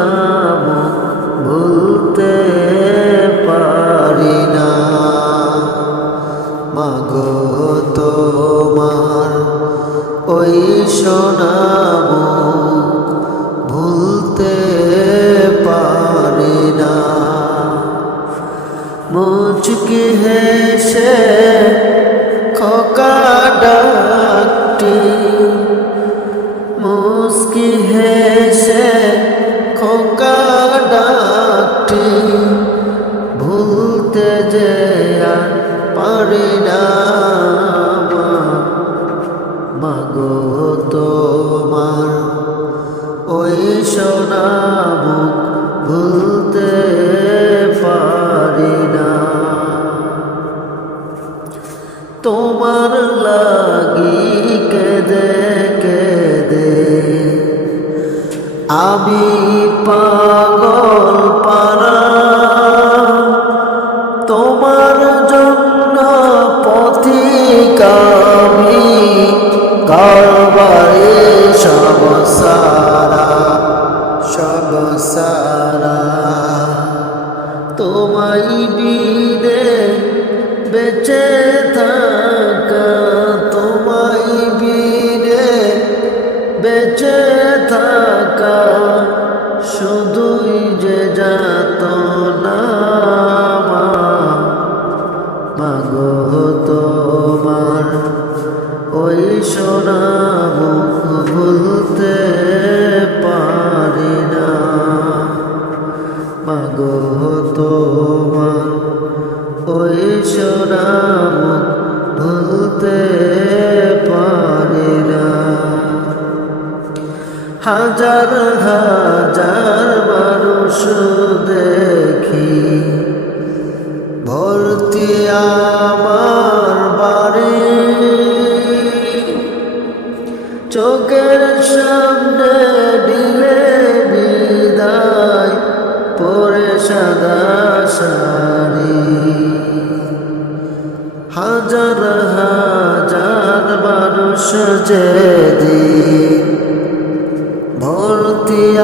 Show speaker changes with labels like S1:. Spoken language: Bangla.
S1: নাম ভুলতে পারি না। মাগো তোমার ওই সোনাম ভুলতে পারি না। মুচকি হেসে খোকা খোকা ডাকটি ভুলতে যে আর পারি না মাগো তোমার ওই সোনামুখ ভুলতে পারি না। তোমার লাগি কেদে আমি পাগল পারা। তোমার জন্য পথিকামি কারবারে সব সারা সব সারা তোমায় বিনে বেঁচে থাকা বেঁচে থাকা শুধুই যে যাত না মাগো তোমার ওই সোনা ভুলতে পারি না। মাগো তোমার ওই সোনা হাজার হাজার মানুষ দেখি। ভর্তি আমার বাড়ি। চোখের সামনে দিলে বিদায়, পরে সাদা শাড়ি। হাজার হাজার মানুষ যে দিন ভর্তি